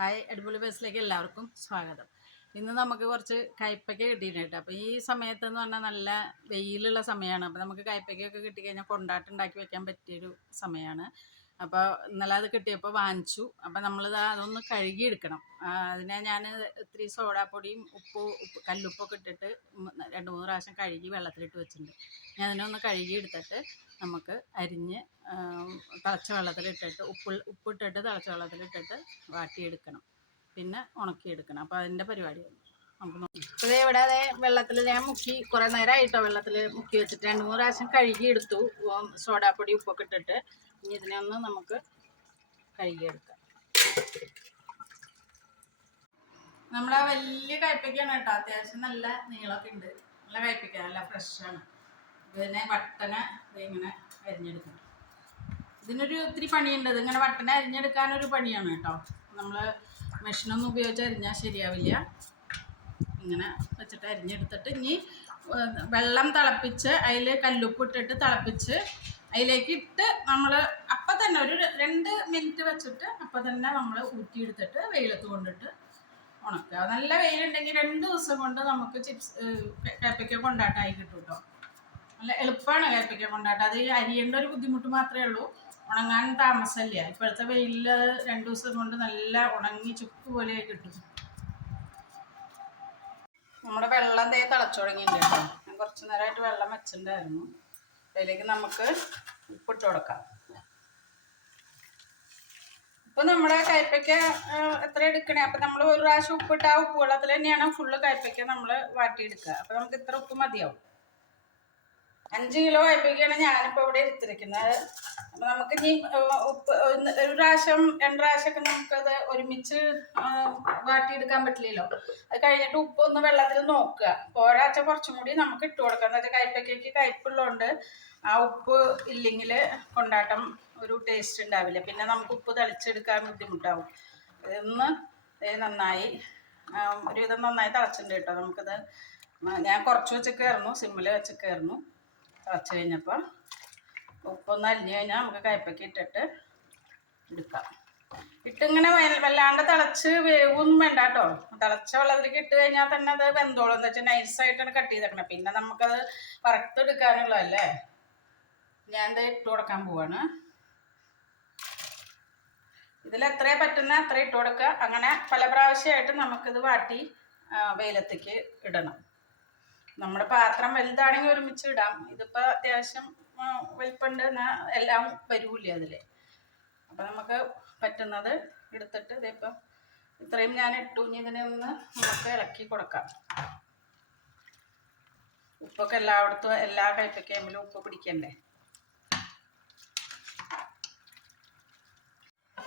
Hi അടിപൊളി ബസ്സിലേക്ക് എല്ലാവർക്കും സ്വാഗതം. ഇന്ന് നമുക്ക് കുറച്ച് കയ്പ്പയ്ക്ക കിട്ടിയിട്ടുണ്ട് അപ്പോൾ ഈ സമയത്ത് എന്ന് പറഞ്ഞാൽ നല്ല വെയിലുള്ള സമയമാണ്. അപ്പോൾ നമുക്ക് കയ്പ്പയ്ക്കൊക്കെ കിട്ടിക്കഴിഞ്ഞാൽ കൊണ്ടാട്ടുണ്ടാക്കി വെക്കാൻ പറ്റിയൊരു സമയമാണ് അപ്പോൾ ഇന്നലെ അത് കിട്ടിയപ്പോൾ വാങ്ങിച്ചു. അപ്പോൾ നമ്മളിത് അതൊന്ന് കഴുകിയെടുക്കണം. അതിനെ ഞാൻ ഇത്തിരി സോഡാപ്പൊടിയും ഉപ്പ് ഉപ്പ് കല്ലുപ്പൊക്കെ ഇട്ടിട്ട് രണ്ട് മൂന്ന് പ്രാവശ്യം കഴുകി വെള്ളത്തിലിട്ട് വെച്ചിട്ടുണ്ട്. ഞാൻ അതിനെ ഒന്ന് കഴുകി എടുത്തിട്ട് നമുക്ക് അരിഞ്ഞ് തിളച്ച വെള്ളത്തിലിട്ടിട്ട് ഉപ്പ് ഉപ്പിട്ടിട്ട് തിളച്ച വെള്ളത്തിലിട്ടിട്ട് വാട്ടിയെടുക്കണം. പിന്നെ ഉണക്കിയെടുക്കണം. അപ്പോൾ അതിന്റെ നമുക്ക് നോക്കാം. ഇവിടെ അതേ വെള്ളത്തിൽ ഞാൻ മുക്കി കുറേ നേരമായിട്ടോ വെള്ളത്തിൽ മുക്കി വെച്ചിട്ട്. രണ്ട് മൂന്ന് പ്രാവശ്യം കഴുകി എടുത്തു സോഡാപ്പൊടി ഉപ്പൊക്കെ ഇട്ടിട്ട്. ഇനി ഇതിനെ ഒന്ന് നമുക്ക് കഴുകിയെടുക്കാം. നമ്മുടെ വലിയ കയ്പ്പയ്ക്കാണ് കേട്ടോ. അത്യാവശ്യം നല്ല നീളമൊക്കെ ഉണ്ട്. നല്ല കയ്പ്പയ്ക്ക നല്ല ഫ്രഷാണ് ഇതിനെ വട്ടന ഇങ്ങനെ അരിഞ്ഞെടുക്കണം ഇതിനൊരു ഒത്തിരി പണിയുണ്ട്. ഇതിങ്ങനെ വട്ടന അരിഞ്ഞെടുക്കാനൊരു പണിയാണ് കേട്ടോ. നമ്മൾ മെഷീനൊന്നും ഉപയോഗിച്ച് അരിഞ്ഞാൽ ശരിയാവില്ല. ഇങ്ങനെ വെച്ചിട്ട് അരിഞ്ഞെടുത്തിട്ട് ഇനി വെള്ളം തിളപ്പിച്ച് അതിൽ കല്ലുപ്പ് ഇട്ടിട്ട് തിളപ്പിച്ച് അതിലേക്ക് ഇട്ട് നമ്മൾ അപ്പം തന്നെ ഒരു രണ്ട് മിനിറ്റ് വെച്ചിട്ട് അപ്പം തന്നെ നമ്മൾ ഊറ്റിയെടുത്തിട്ട് വെയിലത്ത് കൊണ്ടിട്ട് ഉണക്കുക. നല്ല വെയിലുണ്ടെങ്കിൽ രണ്ട് ദിവസം കൊണ്ട് നമുക്ക് ചിപ്സ് കേപ്പയ്ക്ക കൊണ്ടാട്ടായി കിട്ടും കേട്ടോ നല്ല എളുപ്പമാണ് കേപ്പയ്ക്ക കൊണ്ടാട്ടം. അത് അരിയേണ്ട ഒരു ബുദ്ധിമുട്ട് മാത്രമേ ഉള്ളൂ. ഉണങ്ങാൻ താമസമില്ല. ഇപ്പോഴത്തെ വെയിലിൽ രണ്ട് ദിവസം കൊണ്ട് നല്ല ഉണങ്ങി ചുക്ക് പോലെ കിട്ടും. നമ്മുടെ വെള്ളം ദേ തിളച്ചു തുടങ്ങിയിട്ടുണ്ട് കേട്ടോ ഞാൻ കുറച്ച് നേരമായിട്ട് വെള്ളം വെച്ചിട്ടുണ്ടായിരുന്നു. അതിലേക്ക് നമുക്ക് ഉപ്പിട്ട് കൊടുക്കാം. ഇപ്പൊ നമ്മുടെ കയ്പ്പയ്ക്ക എത്ര എടുക്കണേ? അപ്പൊ നമ്മൾ ഒരു പ്രാവശ്യം ഉപ്പിട്ട് ആ ഉപ്പ് വെള്ളത്തിൽ തന്നെയാണ് ഫുള്ള് കയ്പ്പയ്ക്ക നമ്മൾ വാട്ടിയെടുക്കുക. അപ്പൊ നമുക്ക് ഇത്ര ഉപ്പ് മതിയാവും. അഞ്ച് കിലോ അയപ്പിക്കാണ് ഞാനിപ്പോൾ ഇവിടെ എടുത്തിരിക്കുന്നത്. അപ്പൊ നമുക്ക് ഇനി ഉപ്പ് ഒരു പ്രാവശ്യം രണ്ട് പ്രാവശ്യമൊക്കെ നമുക്കത് ഒരുമിച്ച് വാട്ടി വാട്ടിയെടുക്കാൻ പറ്റില്ലല്ലോ. അത് കഴിഞ്ഞിട്ട് ഉപ്പ് ഒന്ന് വെള്ളത്തിൽ നോക്കുക. ഒരാഴ്ച കുറച്ചും കൂടി നമുക്ക് ഇട്ട് കൊടുക്കാം. എന്നാൽ കയ്പക്കേക്ക് കയ്പുള്ളതുകൊണ്ട് ആ ഉപ്പ് ഇല്ലെങ്കിൽ കൊണ്ടാട്ടം ഒരു ടേസ്റ്റ് ഉണ്ടാവില്ല. പിന്നെ നമുക്ക് ഉപ്പ് തളിച്ചെടുക്കാൻ ബുദ്ധിമുട്ടാവും. ഇതൊന്ന് നന്നായി ഒരുവിധം നന്നായി തിളച്ചിട്ടുണ്ട് കേട്ടോ. നമുക്കത് ഞാൻ കുറച്ച് വെച്ച് കയറുന്നു. സിമ്മിൽ വെച്ചേക്കായിരുന്നു തിളച്ച് കഴിഞ്ഞപ്പോൾ ഉപ്പൊന്ന് അലിഞ്ഞ് കഴിഞ്ഞാൽ നമുക്ക് കയ്പ്പയ്ക്ക് ഇട്ടിട്ട് എടുക്കാം. ഇട്ടിങ്ങനെ വല്ലാണ്ട് തിളച്ച് വേവൊന്നും വേണ്ട കേട്ടോ. തിളച്ച വെള്ളത്തിലേക്ക് ഇട്ട് കഴിഞ്ഞാൽ തന്നെ അത് വെന്തോളും. എന്താ വെച്ചാൽ നൈസായിട്ടാണ് കട്ട് ചെയ്തേക്കണം പിന്നെ നമുക്കത് വറുത്തെടുക്കാനുള്ളതല്ലേ ഞാൻ ഇത് ഇട്ട് കൊടുക്കാൻ പോവാണ്. ഇതിൽ എത്രയേ പറ്റുന്ന അത്ര ഇട്ട് കൊടുക്കുക. അങ്ങനെ പല പ്രാവശ്യമായിട്ട് നമുക്കിത് വാട്ടി വെയിലത്തേക്ക് ഇടണം. നമ്മുടെ പാത്രം വലുതാണെങ്കിൽ ഒരുമിച്ച് ഇടാം. ഇതിപ്പോ അത്യാവശ്യം വലിപ്പുണ്ട് എല്ലാം വരൂല്ലേ അതിൽ അപ്പം നമുക്ക് പറ്റുന്നത് എടുത്തിട്ട് ഇതിപ്പം ഇത്രയും ഞാൻ ഇട്ടു. ഇനി ഇതിനെ ഒന്ന് നമുക്ക് ഇളക്കി കൊടുക്കാം. ഉപ്പൊക്കെ എല്ലായിടത്തും എല്ലാ കയ്പയ്ക്കയിലും ഉപ്പ് പിടിക്കണ്ടേ?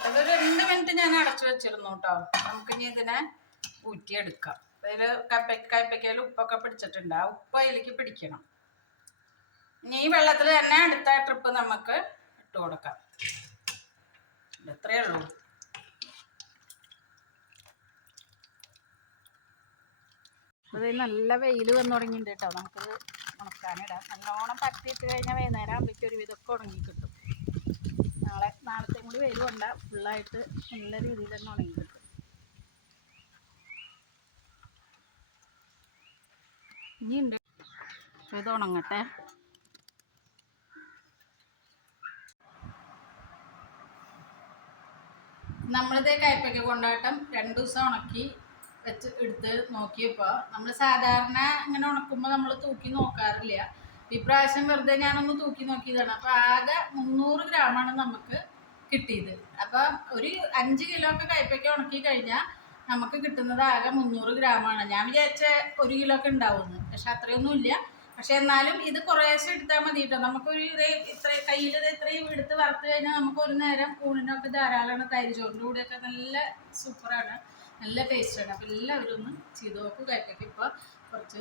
അതൊരു രണ്ട് മിനിറ്റ് ഞാൻ അടച്ചു വെച്ചിരുന്നു കേട്ടോ. നമുക്കിനി ഇതിനെ ഊറ്റിയെടുക്കാം. അതിൽ കപ്പ കയ്പയ്ക്കയിൽ ഉപ്പൊക്കെ പിടിച്ചിട്ടുണ്ട്. ആ ഉപ്പ് അതിലേക്ക് പിടിക്കണം. ഇനി ഈ വെള്ളത്തിൽ തന്നെ അടുത്ത ട്രിപ്പ് നമുക്ക് ഇട്ട് കൊടുക്കാം. ഇത്രയേ ഉള്ളൂ. നല്ല വെയിൽ വന്നു തുടങ്ങിയിട്ടുണ്ട് കേട്ടോ. നമുക്കത് ഉണക്കാനിടാം. നല്ലോണം പറ്റിയിട്ട് കഴിഞ്ഞാൽ വൈകുന്നേരം ആകുമ്പോഴേക്കും ഒരു വിധമൊക്കെ ഉണങ്ങി കിട്ടും. നാളെ നാളത്തെയും കൂടി വെയിൽ കൊണ്ടാൽ ഫുള്ളായിട്ട് നല്ല രീതിയിൽ തന്നെ ഉണങ്ങി കിട്ടും. ഇനിയുണ്ട്. ഉണങ്ങട്ടെ. നമ്മളിതേ കയ്പയ്ക്ക കൊണ്ടാട്ടം രണ്ട് ദിവസം ഉണക്കി വെച്ച് എടുത്ത് നോക്കിയപ്പോൾ നമ്മൾ സാധാരണ ഇങ്ങനെ ഉണക്കുമ്പോൾ നമ്മൾ തൂക്കി നോക്കാറില്ല. ഇപ്രാവശ്യം വെറുതെ ഞാനൊന്ന് തൂക്കി നോക്കിയതാണ്. അപ്പോൾ ആകെ മുന്നൂറ് ഗ്രാമാണ് നമുക്ക് കിട്ടിയത്. അപ്പോൾ ഒരു അഞ്ച് കിലോ ഒക്കെ കയ്പയ്ക്ക ഉണക്കി കഴിഞ്ഞാൽ നമുക്ക് കിട്ടുന്നത് ആകെ മുന്നൂറ് ഗ്രാമാണ്. ഞാൻ വിചാരിച്ച ഒരു കിലോ ഒക്കെ ഉണ്ടാവുമെന്ന് പക്ഷെ അത്രയൊന്നും ഇല്ല പക്ഷെ എന്നാലും ഇത് കുറേശ്ശെ എടുത്താൽ മതി കേട്ടോ നമുക്കൊരു ഇത് ഇത്ര കയ്യിൽ ഇത് ഇത്രയും എടുത്ത് വറുത്ത് കഴിഞ്ഞാൽ നമുക്ക് ഒരു നേരം ഊണിനൊക്കെ ധാരാളമാണ് തൈര് ചോറിന്റെ കൂടെയൊക്കെ നല്ല സൂപ്പറാണ്. നല്ല ടേസ്റ്റാണ് അപ്പോൾ എല്ലാവരും ഒന്ന് ചെയ്ത് നോക്കും കഴിക്കൊക്കെ ഇപ്പോൾ കുറച്ച്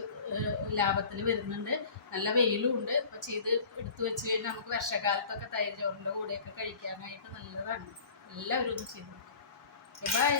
ലാഭത്തിൽ വരുന്നുണ്ട്. നല്ല വെയിലും ഉണ്ട്. അപ്പോൾ ചെയ്ത് എടുത്തു വെച്ച് കഴിഞ്ഞാൽ നമുക്ക് വർഷകാലത്തൊക്കെ തൈര് ചോറിന്റെ കൂടെയൊക്കെ കഴിക്കാനായിട്ട് നല്ലതാണ്. എല്ലാവരും ഒന്ന് ചെയ്ത് നോക്കും. ബൈ